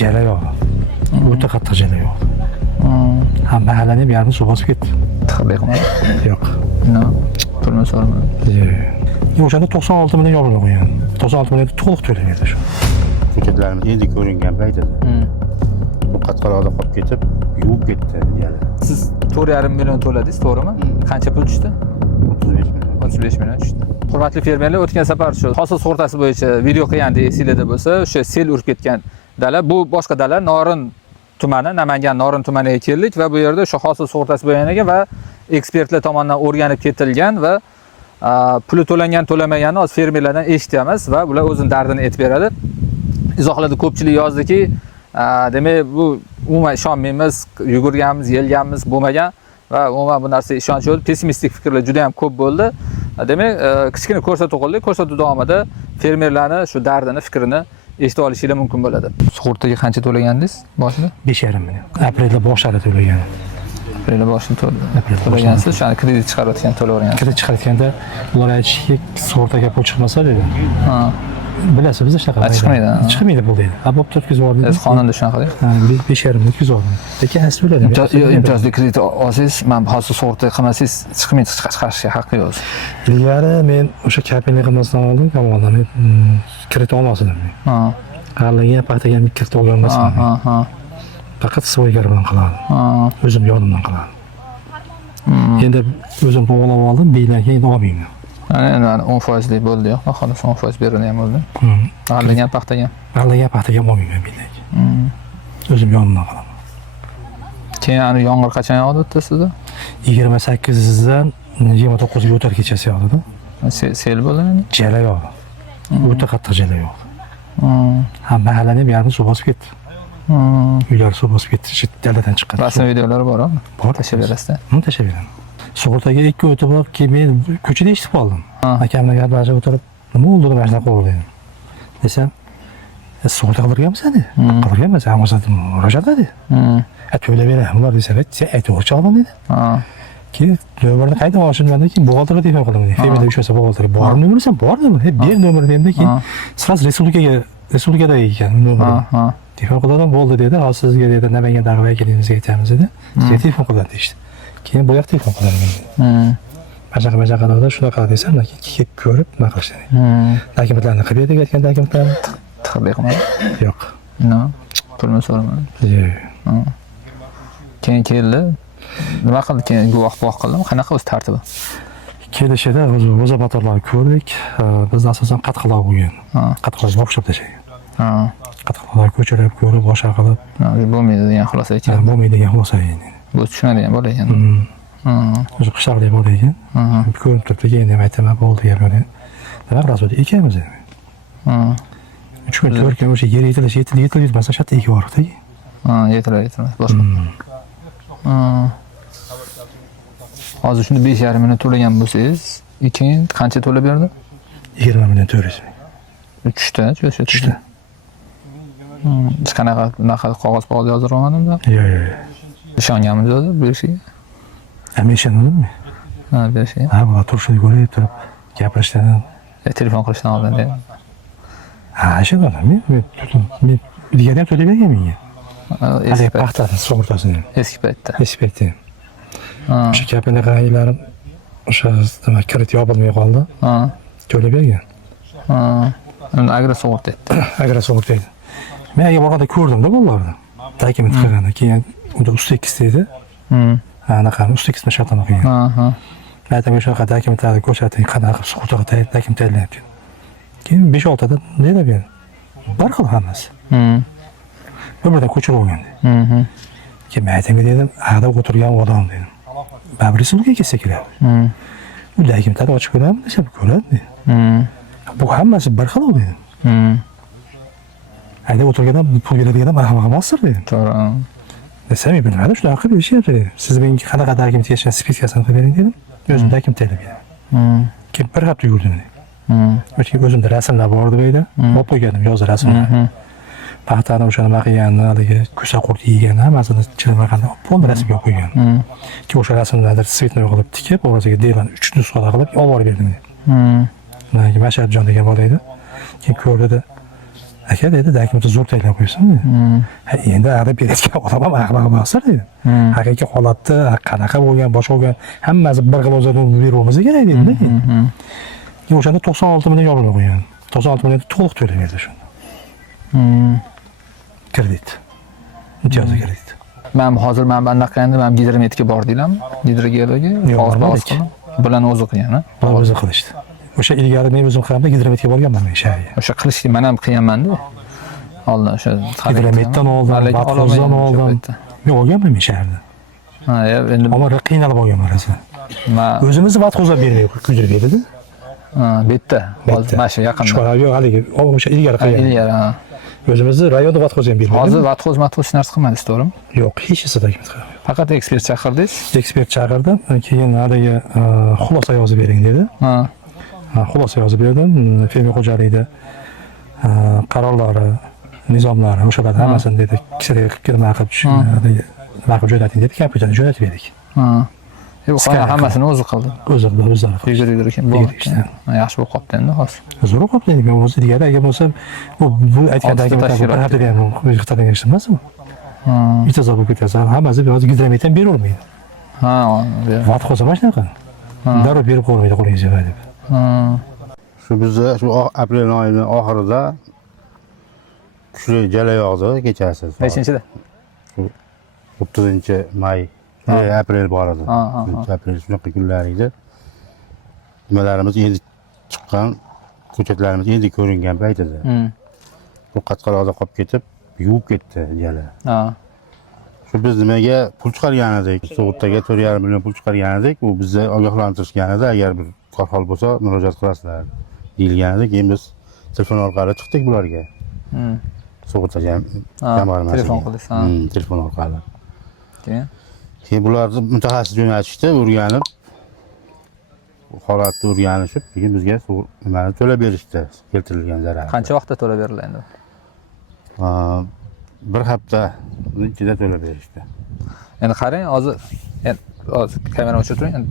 jala yo'q. O'ta qattiq jala yo'q. Ha, mahallaning yarmi suv bosib ketdi. Qiqilmaymi? Yo'q. No. Pulni so'ramadim. O'shanda 96 million yopilib qo'ygan. 96 million to'liq to'lagan shu. Ko'chatlarimiz endi ko'ringan paytida. Bu qatqaloqda qolib ketib, yuvib ketdi deyadi. Siz 4,5 million to'ladingiz, to'g'rimi? Qancha pul tushdi? 35 million. 35 million tushdi. Hurmatli fermerlar, o'tgan safar shu hosil sug'urtasi bo'yicha video qilgandik, esingizda bo'lsa, o'sha sel urib ketgan dala, bu boshqa dala Norin tumani, Namangan Norin tumaniga keldik va bu yerda o'sha hosil sug'urtasi bo'lgan va ekspertlar tomonidan o'rganib ketilgan va puli to'langan to'lamaganini hozir fermerlardan eshityapmiz va ular o'zining dardini aytib beradi. Izohlarda ko'pchilik yozdiki, demak bu umuman ishonmaymiz, yugurganmiz, yelganmiz bo'lmagan va umuman bu narsa ishonch yo'q, pessimistik fikrlar juda ham ko'p bo'ldi. Demak, kichkina ko'rsatuv qildik. Ko'rsatuv davomida fermerlarni shu dardini, fikrini eshitib olishingiz mumkin bo'ladi. Sug'urtaga qancha to'lagandingiz boshida? 5,5 million. Aprelda boshlarida to'lagan. Aprelda boshida to'lagansiz, o'shani kredit chiqarayotgan to'lavergansiz. Kredit chiqarayotganda ular aytishki, sug'urtaga pul chiqmasa dedi. Ha. Bilasiz, biz hech qanaqa chiqmaydi. Chiqmaydi bu deydi. Bo'pti, o'tkazib oldik. O'z qonunda shunaqa-da. 5,5 o'tkazib oldim. Lekin asli o'yladi. Imtiyozli kredit olsangiz, men hosil sug'urta qilmasangiz chiqmaydi, chiqarishga haqqi yo'q. Ilgari men o'sha kapelni qilmasdan oldin, kamoldan men kredit olmasdim. Ha. G'allaga, paxtaga kredit olganmasdim. Ha. Faqat svoygar bilan qilardim. Ha. O'zim yonimdan qilardim. Endi o'zim to'g'rilab oldim, beylarga endi olmayman. Endi 10% lik bo'ldi, yo'q. Xolos 10% berilgan ham bo'ldi. G'allagan, paxtaga. G'allaga, paxtaga olmayman beylarga. O'zim yonimdan qilaman. Keyin ani yomg'ir qachon yog'di sizda? 28dan 29ga o'tar kechasi yog'di-da. Sel bo'ldi endi. Jala yo'q. O'ta qattiq jala yo'q. Ha, mahallaning yarmi suv bosib ketdi. Uylar suv bosib ketdi, shu daladan chiqqan. Rasm videolari bor-ku? Bor. Tashlab berasizda. Tashlab beraman. Sug'urtaga 2 o'tib olib, keyin men ko'chada eshitib qoldim. Akamlar gaplashib o'tirib, nima bo'ldi deb mana shunaqa bo'ldi dedim. Desam, sug'urta qildirganmisan dedi. Qildirganmiz, ammo murojaat qildi. To'lab beraman, ular desa, sen aytib oldim dedi. Keyin nomerni qayta olishimdan keyin buxgalterga telefon qildim dedi. Fermerda uchrasa buxgalterga bor nomersan, bor dedi. Ber nomerni dedim keyin sraz respublikada ekan nomer. Telefon qildim, bo'ldi dedi. Hozir sizga dedi, Namangandagi vakilingizni aytamiz dedi. Sizga telefon qiladi deydi. Keyin bu yoq telefon qilaman. Bajaqa shunaqa desam, kelib ko'rib, nima qilishdi. Dokumentlarni qilib berdik aytgan dokumentlarni. Tiqilmaymi? Yo'q. No. Pulni so'ramadim. Yo'q. Keyin keldi. Nima qildi keyin guvoh qildim. Qanaqa o'z tartibi? Kelishida o'z motorlarni ko'rdik. Biz asosan qatqaloq bo'lgan. Qatqaloqni o'xshab tashlagan. Qatqaloqni ko'chirib, ko'rib, boshqa qilib. Bo'lmaydi degan xulosa aytgan. Bo'lmaydi degan xulosa aytgan. Bu tushunadigan bola ekan. O'sha qishloqli bola ekan. Ko'rib turibdi, keyin ham aytaman, bo'ldi gap yo'q. Nima qilasiz? Ekamiz dedi. 3 kun 4 kun o'sha yer yetilib masa shatda ekib yubordik. Yetiladi. Boshqa. Hozir shunda 5,5 million to'lagan bo'lsangiz, keyin qancha to'lab berdi? 20 million to'laysiz. 3ta, o'sha 3ta. Hech qanaqa qog'oz yozdirolmadimda? Yo'q. Ishonganmiz o'zi berishiga. Men ishonmadimmi? Ha, berishiga. Ha, bular turishini ko'rib turib, gapirishdan. Telefon qilishdan oldin dedi. Ha, ishonmadim. Men ilgari ham to'lab bergan menga. Eski paxtani sug'urtasini. Eski paytda. O'sha kapelni qilganlarim o'sha nima kredit yopilmay qoldi. To'lab bergan. Uni agro sug'urta etdi. Agro sug'urta edi. Men agar borganda ko'rdim-da bularni. Dokument qilganda keyin unda usti 2 edi. Anaqa usti 2 shartnoma qilgan. Aytdim o'sha dokumentlarni ko'rsating, qanaqa sug'urtaga dokument tayyorlayapti. Keyin 5-6 ta nima berdi? Bir xil hammasi. Bir-biridan ko'chirib olgan. Keyin men aytdim dedim, "Ada o'tirgan odam" dedim. Babri sulga kelsa kerak. U dokumentlarni ochib ko'ramiz, desa ko'radi. Bu hammasi bir xil dedim. Ayda o'tirgandan pul beradigandan marhamat qilmasdir dedim. To'g'ri. Desam, men bilmadim, shunaqa qilib berishyapti dedim. Siz menga qanaqa dokument yashashni speskasini qilib bering dedim. O'zim dokument tayyorlab berdim. Keyin bir hafta yurdim dedim. O'zimda rasmlar bor edi. Olib qo'ygandim, yozib rasmlar. Paxtani o'sha nima qilganini, haligi ko'saqurt yeganini hammasini chirmaqanda fond rasmga qo'ygan. Keyin o'sha rasmlarni svetnoy qilib tikib, orasiga delan 3 nusxada qilib olib borib berdim. Mana Masharjon degan bola edi. Keyin ko'rdi-da, aka dedi dokumentni zo'r tayyorlab qo'ysin dedi. Endi arab berayotgan odam ham aqli bo'lsa dedi. Haqiqiy holatda qanaqa bo'lgan, boshqa bo'lgan hammasi bir xil o'zini berishimiz kerak dedi. O'shanda 96 million yozilib qo'ygan. 96 million to'liq to'layverdi shunda. Kredit. Imtiyozli kredit. Men hozir men bunaqa endi men gidrometrga bordinglarmi? Gidrogeologiya, bormadik. bilan o'zi qilgan, ha? O'zi qilishdi. O'sha ilgari men o'zim qilganimda gidrometrga borganman men shaharga. O'sha qilishni men ham qilganman-da. Oldin o'sha Gidrometdan oldin, vatxozdan oldin. Men olganman men shaharda. Ha, endi Ammo qiynalib olganman rasman. O'zimizni vatxozdan bermay kuydirib berdi. Ha, bitta. Hozir mana shu yaqinda. Yo'q, haligi o'sha ilgari qilgan. Ilgari, ha. O'zimizni rayonda vatxoz ham bermadik. Hozir vatxoz hech narsa qilmadingiz, to'g'rimi? Yo'q, hech narsa qilmadik. Faqat ekspert chaqirdingiz. Ekspert chaqirdim, keyin haligi xulosa yozib bering dedi. Ha. Xulosa yozib berdim. Fermer xo'jaligida qarorlari, nizomlari, o'shalarni hammasini dedi, kishiga nima qilib jo'nating dedi, kompyuterga jo'natib berdik. Ha. Hammasini o'zi qildi. O'zlari Yugurib ekan. Yaxshi bo'lib qopti endi hozir. Zo'r qolibdi endi o'zi deganda agar bo'lsa bu aytgandagi tashkilotlar ham qiladigan ish emasmi? Bitta bo'lib ketsa hammasi hozir gidrometdan beravermaydi. Ha, vatxoz ham shunaqa. Darrov berib qo'ymaydi qo'lingizga deb. Shu bizda shu aprel oyining oxirida kuchli jala yog'di kechasi. Nechinchida? 30-may, aprel bor edi. Aprel shunaqa kunlar edi. Nimalarimiz endi chiqqan, ko'chatlarimiz endi ko'ringan payt edi. Bu qatqaloqda qolib ketib, yuvib ketdi jala. Shu biz nimaga pul chiqargan edik, sug'urtaga 4,5 million pul chiqargan edik, u bizni ogohlantirishgan edi, agar bir hol bo'lsa murojaat qilasizlar deyilgan edi. Keyin biz telefon orqali chiqdik bularga. Sug'urta jamg'armasiga. Telefon qildik, ha. Telefon orqali. Keyin bularni mutaxassis jo'natishdi, o'rganib, holatni o'rganishib, keyin bizga nimani to'lab berishdi, keltirilgan zarar. Qancha vaqtda to'lab berildi endi? Bir hafta ichida to'lab berishdi. Endi qarang, hozir kamera o'chirib turing.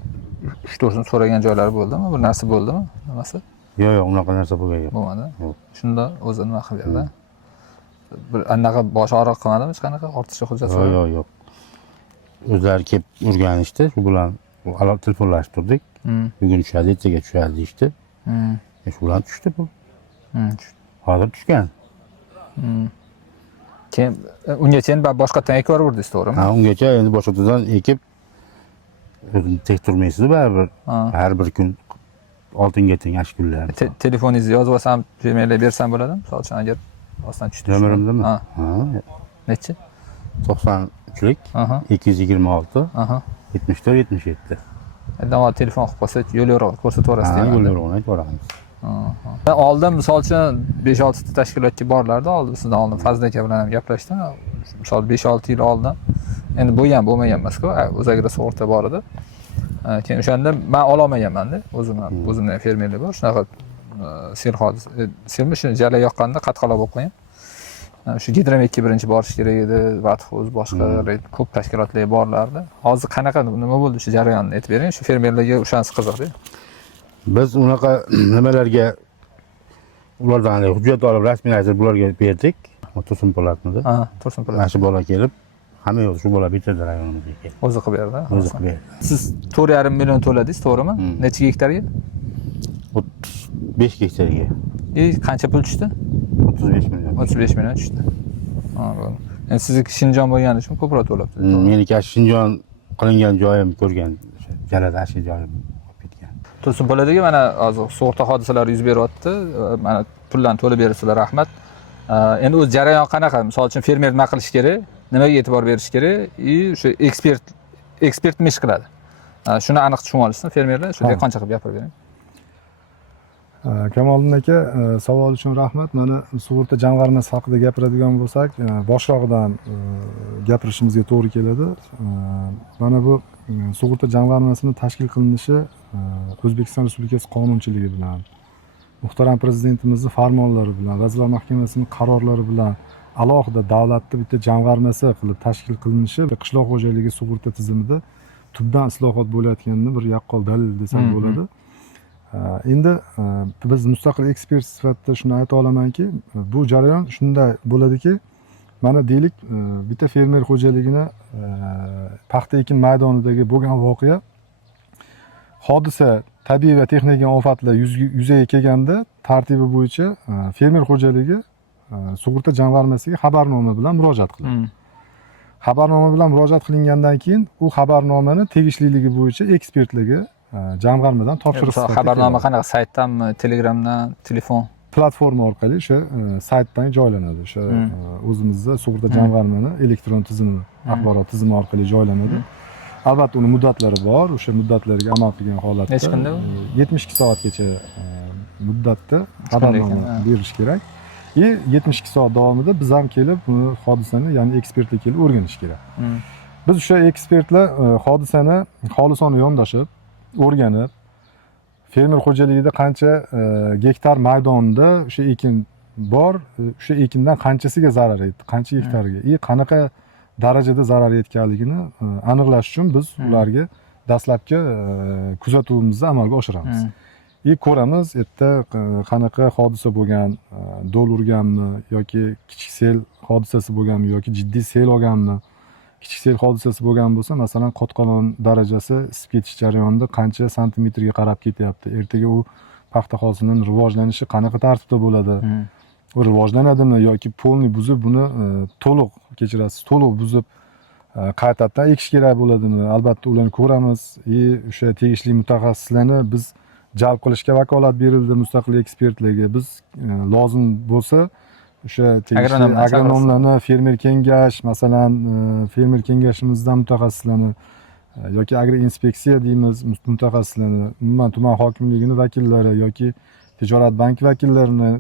3-4 so'ragan joylari bo'ldimi? Bir narsa bo'ldimi? Nimasi? Yo'q, unaqa narsa bo'lgan yo'q. Bo'lmadi. Shunda o'zi nima qilib berdi? Bir anaqa bosh og'riq qilmadimi? Hech qanaqa ortiqcha hujjat so'radi? Yo'q. O'zlari kelib o'rganishdi, shu bilan telefonlashib turdik. Bugun tushadi, ertaga tushadi deyishdi. Shu bilan tushdi bu. Hozir tushgan. Keyin ungacha endi boshqatdan ekib yuborurdingiz, to'g'rimi? Ha, ungacha endi boshqatdan ekib tek turmaysiz baribir. Har bir kun oltinga teng ash kunlar. Telefoningizni yozib olsam, fermerlarga bersam bo'ladimi? Misol uchun agar osdan tushdi. Nomerimdami? Ha. Nechi? 93lik 226 74 77. Endi telefon qilib qolsa, yo'l yo'riq ko'rsatib yuborasiz. Ha, yo'l yo'riqni aytib yuboramiz. Oldin misol uchun 5-6 ta tashkilotga borlardi, oldin sizdan oldin Fazl aka bilan ham gaplashdim. Misol 5-6 yil oldin. Endi bo'lgan bo'lmagan emas-ku, o'zagida sug'urta bor edi. Keyin o'shanda men ololmaganman-da, o'zimdan fermerlik bor. Shunaqa selmi shuni jala yoqqanda qatqaloq bo'lib qolgan. Shu gidrometga birinchi borish kerak edi, vatxoz boshqa ko'p tashkilotlar borlardi. Hozir qanaqa nima bo'ldi shu jarayonni aytib bering, shu fermerlarga o'shanisi qiziqdi. Biz unaqa nimalarga ulardan hujjat olib rasmiylashtirib bularga berdik. Tursun Po'latmidi? Ha, Tursun Po'lat. Mana shu bola kelib, hamma yo'q shu bola bitirdi rayonimizga. O'zi qilib berdi. O'zi qilib berdi. Siz 4,5 million to'ladingiz, to'g'rimi? Necha gektarga? 35 gektarga. Qancha pul tushdi? 35 million. 35 million tushdi. Ha, bo'ldi. Endi sizniki Shinjon bo'lgani uchun ko'proq to'labdi. Meniki Shinjon qilingan joyim ko'rgan, jalada shu joyim olib ketgan. Tursun Po'latga mana hozir sug'urta hodisalari yuz beryapti. Mana pullarni to'lab bersizlar, rahmat. Endi o'z jarayon qanaqa? Misol uchun fermer nima qilish kerak? Nimaga e'tibor berish kerak? Shu ekspert nima ish qiladi? Shuni aniq tushunib olishsin fermerlar, shu dehqoncha qilib gapirib bering. Kamoliddin aka, savol uchun rahmat. Mana sug'urta jamg'armasi haqida gapiradigan bo'lsak, boshroqdan gapirishimizga to'g'ri keladi. Mana bu sug'urta jamg'armasining tashkil qilinishi O'zbekiston Respublikasi qonunchiligi bilan, muhtaram prezidentimizning farmonlari bilan, Vazirlar Mahkamasining qarorlari bilan alohida davlatda bitta jamg'armasi qilib tashkil qilinishi qishloq xo'jaligi sug'urta tizimida tubdan islohot bo'layotganini bir yaqqol dalil desam bo'ladi. Endi biz mustaqil ekspert sifatida shuni ayta olamanki, bu jarayon shunday bo'ladiki, mana deylik, bitta fermer xo'jaligini paxta ekin maydonidagi bo'lgan voqea hodisa tabiiy va texnik ofatlar yuzaga kelganda tartibi bo'yicha fermer xo'jaligi sug'urta jamg'armasiga xabarnoma bilan murojaat qiladi. Xabarnoma bilan murojaat qilingandan keyin u xabarnomani tegishliligi bo'yicha ekspertligi jamg'armadan topshiriq sifatida xabarnoma qanaqa saytdanmi, telegramdan, telefon? Platforma orqali o'sha saytdan joylanadi. O'sha o'zimizda sug'urta jamg'armani elektron tizimi, axborot tizimi orqali joylanadi. Albatta uni muddatlari bor. O'sha muddatlarga amal qilgan holatda necha kunda? 72 soatgacha muddatda xabarnoma berish kerak. 72 soat davomida biz ham kelib buni hodisani, ya'ni ekspertlar kelib o'rganish kerak. Biz o'sha ekspertlar hodisani xolisona yondashib, o'rganib, fermer xo'jaligida qancha gektar maydonda o'sha ekin bor, o'sha ekindan qanchasiga zarar yetdi, qancha gektarga, qanaqa darajada zarar yetganligini aniqlash uchun biz ularga dastlabki kuzatuvimizni amalga oshiramiz. Ko'ramiz, erta qanaqa hodisa bo'lgan, do'l urganmi yoki kichik sel hodisasi bo'lganmi yoki jiddiy sel olganmi. Kichik sel hodisasi bo'lgan bo'lsa, masalan, qotqolon darajasi isib ketish jarayonida qancha santimetrga qarab ketyapti. Ertaga u paxta hosilining rivojlanishi qanaqa tartibda bo'ladi? U rivojlanadimi yoki polniy buzib buni to'liq, kechirasiz, to'liq buzib qaytadan ekish kerak bo'ladimi? Albatta ularni ko'ramiz. O'sha tegishli mutaxassislarni biz jalb qilishga vakolat berildi mustaqil ekspertlarga. Biz lozim bo'lsa o'sha tegishli agronomlarni, fermer kengash, masalan, fermer kengashimizdan mutaxassislarni yoki agroinspeksiya deymiz, mutaxassislarni, umuman tuman hokimligini vakillari yoki tijorat banki vakillarini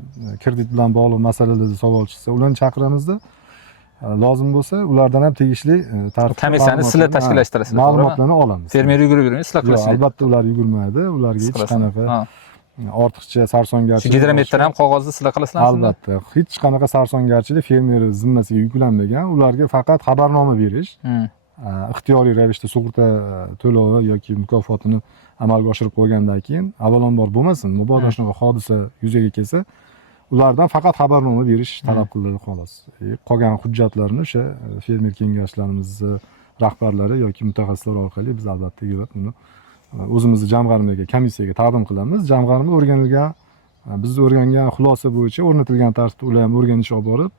kredit bilan bog'liq masalalarda savol chiqsa, ularni chaqiramizda, lozim bo'lsa ulardan ham tegishli tartibda komissiyani sizlar tashkillashtirasizlar, ma'lumotlarni olamiz. Fermer yugurib sizlar qilasizlar. Albatta ular yugurmaydi, ularga hech qanaqa ortiqcha sarsongarchilik. Gidrometdan ham qog'ozni sizlar qilasizlar? Albatta, hech qanaqa sarsongarchilik fermer zimmasiga yuklanmagan. Ularga faqat xabarnoma berish, ixtiyoriy ravishda sug'urta to'lovi yoki mukofotini amalga oshirib qo'ygandan keyin, avvalambor bo'lmasin, mabodo shunaqa hodisa yuzaga kelsa, ulardan faqat xabarnoma berish talab qilinadi xolos. Qolgan hujjatlarni o'sha fermer kengashlarimizni rahbarlari yoki mutaxassislar orqali biz albatta yig'ib uni o'zimizni jamg'armaga, komissiyaga taqdim qilamiz. Jamg'arma o'rganilgan, biz o'rgangan xulosa bo'yicha o'rnatilgan tartibda ular ham o'rganish olib borib,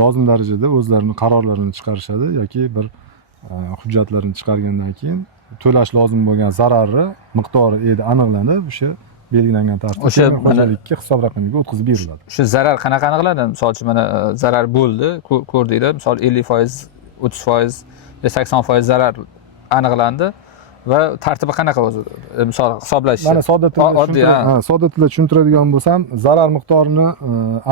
lozim darajada o'zlarining qarorlarini chiqarishadi yoki bir hujjatlarni chiqargandan keyin to'lash lozim bo'lgan zarari miqdori aniqlanib, o'sha belgilangan tartibda o'sha xo'jalikka hisob raqamiga o'tkazib beriladi. Shu zarar qanaqa aniqlanadi? Misol uchun mana zarar bo'ldi, ko'rdinglar, misol 50%, 30%, 80% zarar aniqlandi. Va tartibi qanaqa o'zi? Misol hisoblash. Mana sodda tilda tushuntiradigan bo'lsam, zarar miqdorini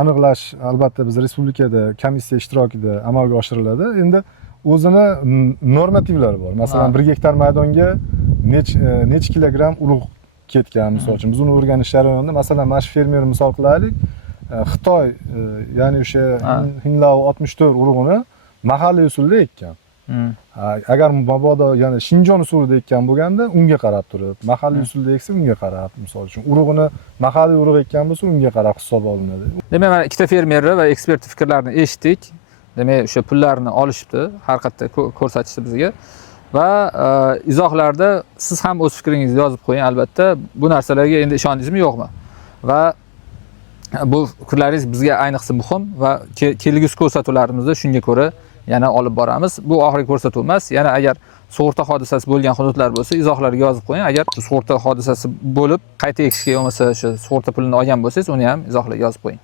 aniqlash albatta biz respublikada komissiya ishtirokida amalga oshiriladi. Endi o'zini normativlari bor. Masalan, 1 gektar maydonga necha kilogramm urug' ketgan, misol uchun biz uni o'rganish jarayonida, masalan, mana shu fermer misol qilaylik, Xitoy, ya'ni o'sha Hinlao 64 urug'ini mahalliy usulda ekkan. Agar mabodo ya'ni Shinjon usulida ekkan bo'lganda unga qarab turib, mahalliy usulda eksa unga qarab, misol uchun urug'ini mahalliy urug' ekkan bo'lsa unga qarab hisob olinadi. Demak, mana ikkita fermerlar va ekspert fikrlarini eshitdik. Demak, o'sha pullarni olishibdi, har qayerda ko'rsatishdi bizga. Va izohlarda siz ham o'z fikringizni yozib qo'ying, albatta. Bu narsalarga endi ishondingizmi, yo'qmi? Va bu fikrlaringiz bizga ayniqsa muhim va kelgusi ko'rsatuvlarimizda shunga ko'ra yana olib boramiz. Bu oxirgi ko'rsatuv emas. Yana agar sug'urta hodisasi bo'lgan hududlar bo'lsa, izohlarga yozib qo'ying. Agar sug'urta hodisasi bo'lib, qayta ekishga bo'lmasa, o'sha sug'urta pulini olgan bo'lsangiz, uni ham izohlarga yozib qo'ying.